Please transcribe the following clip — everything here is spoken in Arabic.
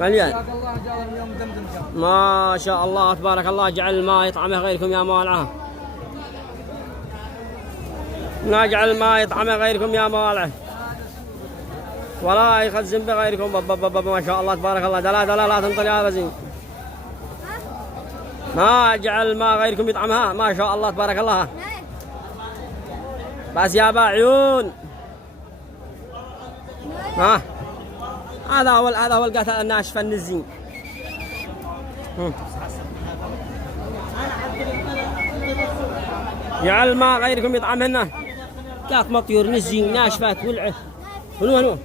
مليان. الله جعلهم يوم دمدم. ما شاء الله تبارك الله، جعل الماء يطعمه غيركم يا موالعه. لا جعل الماء يطعمه غيركم يا موالعه، ولا يخزن بغيركم. ما شاء الله تبارك الله. لا تنطر يا رزين. ما جعل الماء غيركم يطعمها. ما شاء الله تبارك الله. بس يا عيون. ها هذا هو القتل الناشفه النزين. جعل الماء غيركم يطعمهن. كاك مطيور نزين ناشفات ولعه. هنو